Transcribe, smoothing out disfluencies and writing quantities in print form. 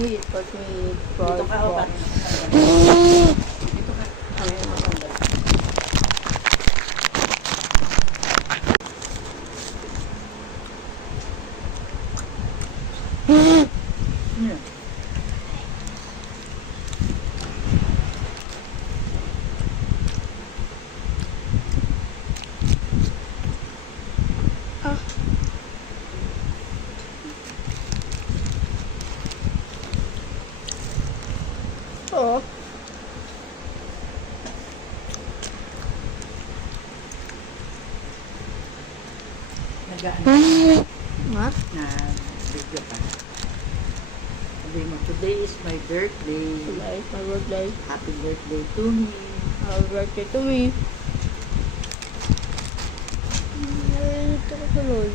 me eat, let me eat. Dito ka o ba? Dito ka. Yeah. Ah. Oh. Nag-ano Ha? na video ka. Sabi mo, today is my birthday. Today is my birthday. Happy birthday to me. Happy birthday to me. Ito ko tuloy.